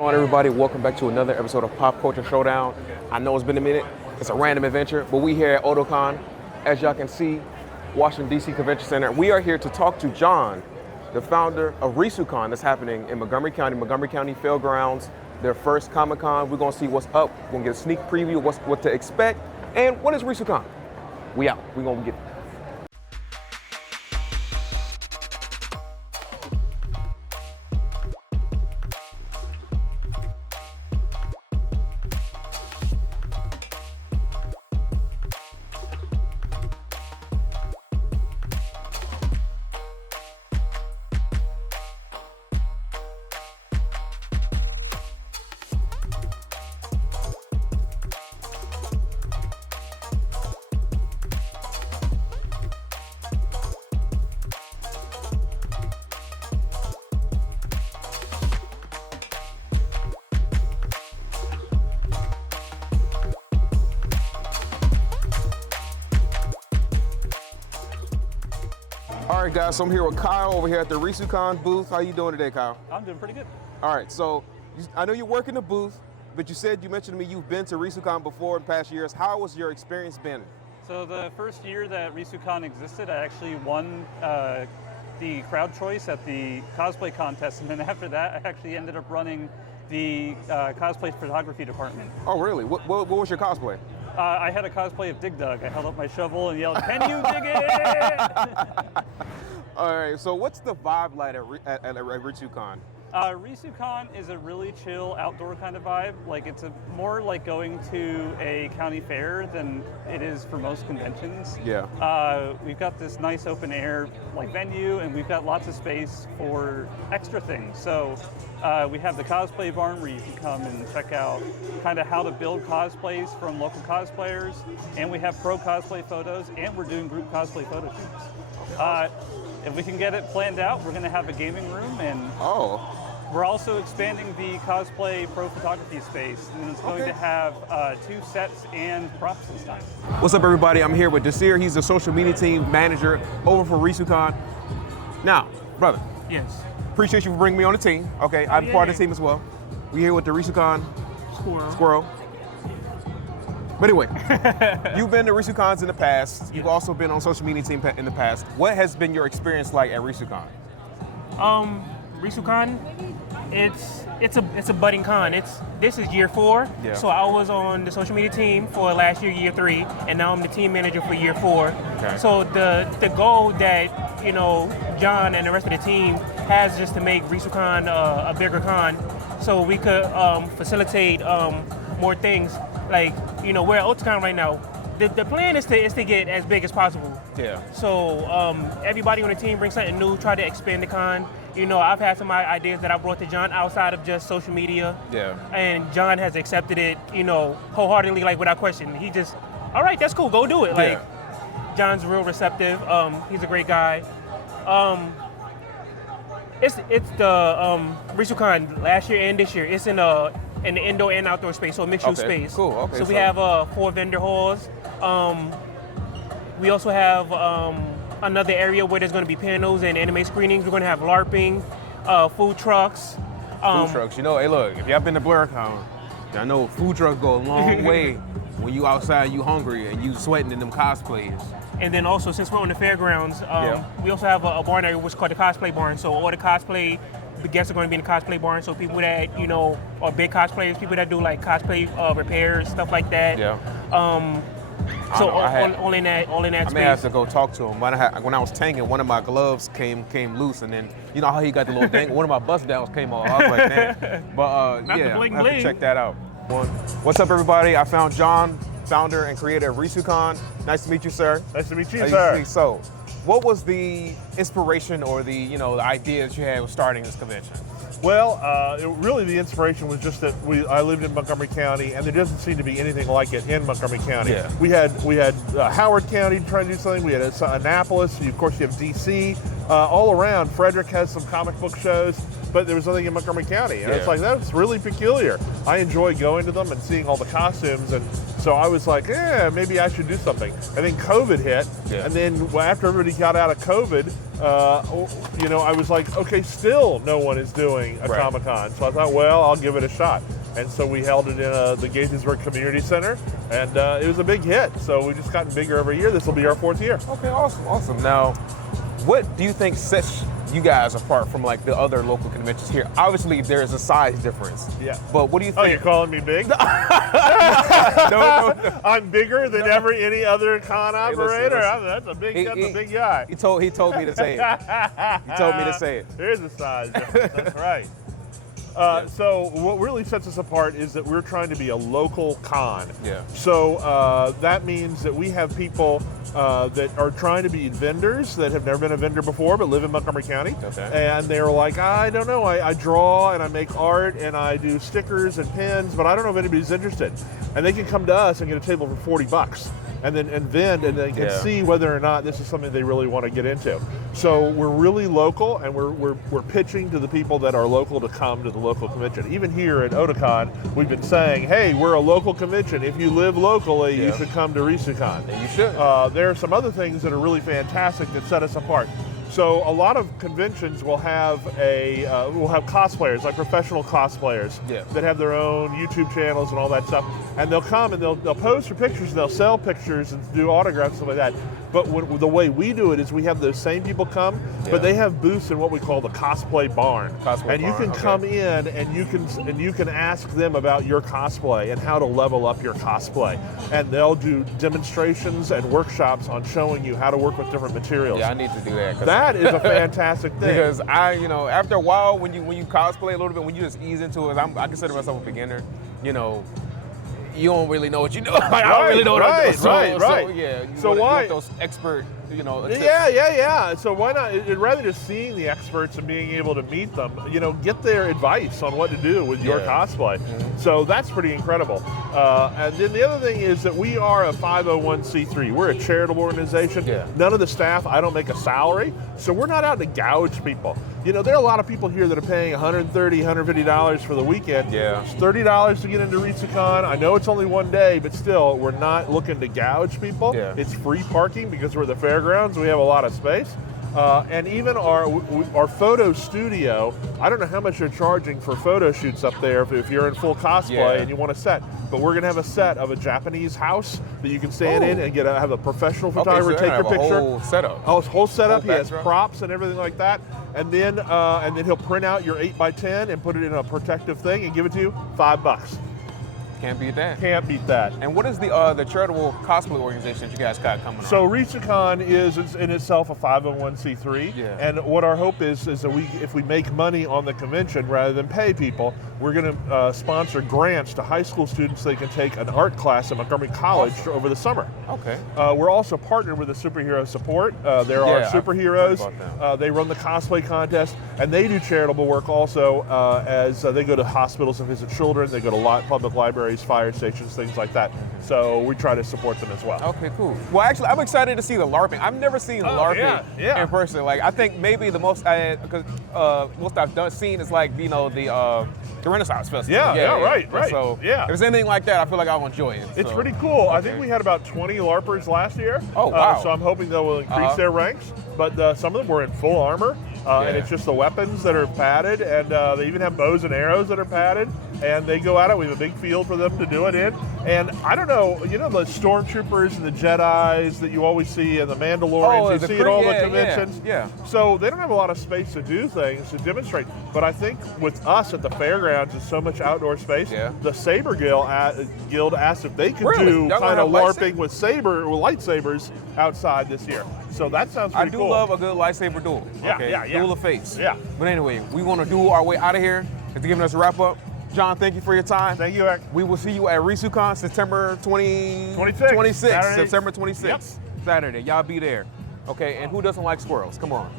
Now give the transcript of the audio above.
Hello everybody, welcome back to another episode of Pop Culture Showdown. I know it's been a minute, it's a random adventure, but we here at Otakon, as y'all can see, Washington DC Convention Center. We are here to talk to John, the founder of Risucon that's happening in Montgomery County Fairgrounds, their first Comic-Con. We're gonna see what's up, we're gonna get a sneak preview of what to expect, and what is Risucon? We out, we're gonna get All right, guys, so I'm here with Kyle over here at the Risucon booth. How you doing today, Kyle? I'm doing pretty good. All right, so I know you work in the booth, but you mentioned to me you've been to Risucon before in past years. How has your experience been? So the first year that Risucon existed, I actually won the crowd choice at the cosplay contest, and then after that, I actually ended up running the cosplay photography department. Oh, really? What was your cosplay? I had a cosplay of Dig Dug. I held up my shovel and yelled, "Can you dig it?" All right, so what's the vibe like at Risucon? Risucon is a really chill outdoor kind of vibe. Like it's more like going to a county fair than it is for most conventions. Yeah. We've got this nice open air like venue, and we've got lots of space for extra things. So we have the cosplay barn where you can come and check out kind of how to build cosplays from local cosplayers, and we have pro cosplay photos, and we're doing group cosplay photo shoots. If we can get it planned out, we're going to have a gaming room, and we're also expanding the cosplay pro photography space, and it's going to have 2 sets and props this time. What's up, everybody? I'm here with Desir. He's the social media team manager over for Risucon. Now, brother. Yes. Appreciate you for bringing me on the team. Okay, I'm part of the team as well. We're here with the Risucon Squirrel. But anyway, you've been to Risucons in the past. You've also been on social media team in the past. What has been your experience like at Risucon? Risucon, it's a budding con. This is year 4. Yeah. So I was on the social media team for last year 3, and now I'm the team manager for year 4. Okay. So the goal that John and the rest of the team has just to make Risucon a bigger con, so we could facilitate more things. Like we're at Otakon right now. The plan is to get as big as possible. Yeah. So everybody on the team brings something new, try to expand the con. I've had some ideas that I brought to John outside of just social media. Yeah. And John has accepted it, wholeheartedly, like without question. He just, all right, that's cool, go do it. Like, John's real receptive. He's a great guy. It's the Risucon last year and this year. It's in the indoor and outdoor space, so a mixed-use space. Cool. Okay. So we have 4 vendor halls. We also have another area where there's going to be panels and anime screenings. We're going to have LARPing, food trucks. Food trucks. Hey, look, if y'all been to BlurCon, y'all know food trucks go a long way when you outside, you hungry, and you sweating in them cosplays. And then also, since we're on the fairgrounds, we also have a barn area which is called the cosplay barn. So all the guests are going to be in the cosplay barn. So people that, are big cosplayers, people that do like cosplay repairs, stuff like that. Yeah. All in that space. I may have to go talk to him. When I was tanking, one of my gloves came loose, and then you know how he got the little thing. One of my bust downs came off. I was like, man. But I have to check that out. What's up, everybody? I found John, founder and creator of Risucon. Nice to meet you, sir. Nice to meet you, sir. So, what was the inspiration or the idea that you had with starting this convention? Well, really the inspiration was just that I lived in Montgomery County, and there doesn't seem to be anything like it in Montgomery County. Yeah. We had Howard County trying to do something. We had Annapolis. Of course, you have DC. All around, Frederick has some comic book shows, but there was nothing in Montgomery County. And it's like, that's really peculiar. I enjoy going to them and seeing all the costumes, and so I was like, maybe I should do something. And then COVID hit, and then after everybody got out of COVID, you know, I was like, okay, still no one is doing a Right. Comic-Con. So I thought, well, I'll give it a shot. And so we held it in the Gaithersburg Community Center, and it was a big hit. So we've just gotten bigger every year. This will be our 4th year. Okay, awesome. Now, what do you think sets you guys apart from like the other local conventions here? Obviously, there's a size difference. Yeah. But what do you Oh, think? you're calling me big? No. I'm bigger than any other con operator. listen. That's a big guy. He told me to say it. He told me to say it. There's a size difference. That's right. So what really sets us apart is that we're trying to be a local con. Yeah. So that means that we have people that are trying to be vendors that have never been a vendor before but live in Montgomery County. Okay. And they're like, I don't know, I draw and I make art and I do stickers and pins, but I don't know if anybody's interested. And they can come to us and get a table for $40 and then vend, and they can see whether or not this is something they really want to get into. So we're really local, and we're pitching to the people that are local to come to the local convention. Even here at Otakon, we've been saying, hey, we're a local convention. If you live locally, you should come to Risucon. You should. There are some other things that are really fantastic that set us apart. So a lot of conventions will have cosplayers, like professional cosplayers, that have their own YouTube channels and all that stuff. And they'll come and they'll pose for pictures, and they'll sell pictures and do autographs and stuff like that. But the way we do it is we have those same people come, but they have booths in what we call the cosplay barn. And you can come in and you can ask them about your cosplay and how to level up your cosplay. And they'll do demonstrations and workshops on showing you how to work with different materials. Yeah, I need to do that. That is a fantastic thing. Because after a while, when you cosplay a little bit, when you just ease into it, I consider myself a beginner. You know, you don't really know what you know. I don't really know what I'm doing. Right. So yeah. So why those expert, tips. Yeah. So why not? Rather than just seeing the experts and being able to meet them, get their advice on what to do with your cosplay. Mm-hmm. So that's pretty incredible. And then the other thing is that we are a 501c3. We're a charitable organization. Yeah. None of the staff, I don't make a salary, so we're not out to gouge people. There are a lot of people here that are paying $130, $150 for the weekend. Yeah. It's $30 to get into Risucon. I know it's only one day, but still, we're not looking to gouge people. Yeah. It's free parking because we're at the Fairgrounds. We have a lot of space. And even our photo studio, I don't know how much you're charging for photo shoots up there if you're in full cosplay and you want a set, but we're going to have a set of a Japanese house that you can stand in and have a professional photographer take your picture. A whole setup. Oh, whole setup. He has backdrop. props and everything like that. And then he'll print out your 8x10 and put it in a protective thing and give it to you, $5. Can't beat that. Can't beat that. And what is the charitable cosplay organization that you guys got coming on? So Risucon is in itself a 501c3, and what our hope is that if we make money on the convention rather than pay people, we're going to sponsor grants to high school students so they can take an art class at Montgomery College over the summer. Okay. We're also partnered with the Superhero Support. They're our superheroes. They run the cosplay contest, and they do charitable work also as they go to hospitals and visit children. They go to public libraries, fire stations, things like that. So we try to support them as well. Okay, cool. Well, actually, I'm excited to see the LARPing. I've never seen LARPing in person. Like, I think maybe the most I've seen is like the Renaissance Festival. Right. So if there's anything like that, I feel like I'll enjoy it. It's pretty cool. I think we had about 20 LARPers last year. Oh, wow. So I'm hoping they will increase their ranks. But some of them were in full armor, and it's just the weapons that are padded, and they even have bows and arrows that are padded, and they go at it. We have a big field for them to do it in. And I don't know, the stormtroopers and the Jedis that you always see, and the Mandalorians you see at all the conventions. Yeah. So they don't have a lot of space to do things, to demonstrate. But I think with us at the Fairgrounds, there's so much outdoor space. Yeah. The Saber Guild asked if they could do Y'all kind of gonna have LARPing with lightsabers outside this year. So that sounds pretty cool. I do love a good lightsaber duel. Yeah. Duel of fates. Yeah. But anyway, we want to do our way out of here. It's giving us a wrap up. John, thank you for your time. Thank you, Eric. We will see you at Risucon September 26th. Saturday. September 26th. Yep. Saturday. Y'all be there. Okay, and who doesn't like squirrels? Come on.